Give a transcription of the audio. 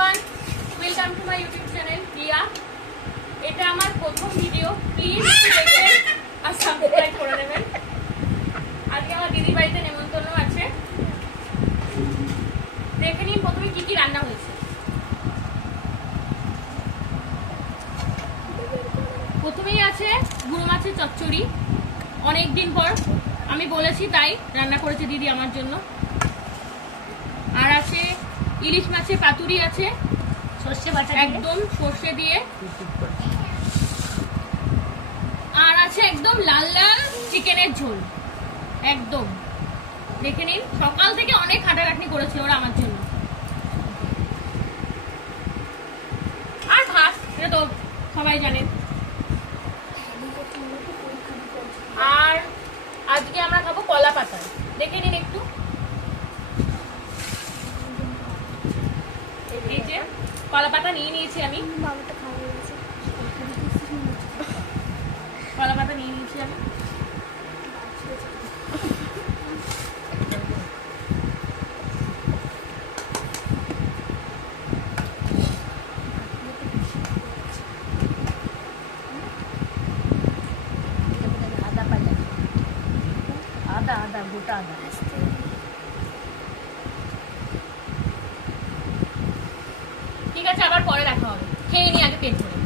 Everyone, welcome to my YouTube channel Riya. এটা আমার প্রথম ভিডিও, প্লিজ দেখে আর সাবস্ক্রাইব করে দেবেন। আজকে আমার দিদির বাড়িতে নেমন্তন্ন আছে, দেখে নিন প্রথমে কি কি রান্না হয়েছে। প্রথমেই আছে গুঁড়ো মাছের চচ্চড়ি, অনেক দিন পর আমি বলেছি তাই রান্না করেছে দিদি আমার জন্য। আর আছে ইলিশ মাছের পাতুরি আছে, সর্ষে বাটা একদম সর্ষে দিয়ে। আর আছে একদম লাল লাল চিকেনের ঝোল, একদম দেখে নিন। সকাল থেকে অনেক খাটাখাটনি করেছে ওরা আমার জন্য। আর ভাত, এটা তো সবাই জানেন। আর আজকে আমরা খাবো কলা পাতা, দেখে নিন একটু। এই যে কলা পাতা নিয়ে নিয়েছি আমি, কলা পাতা নিয়ে নিয়েছি আমি। আদা আদা গোটা আদা। ঠিক আছে, আবার পরে দেখা হবে। খেয়ে নি আগে পেট ভরে।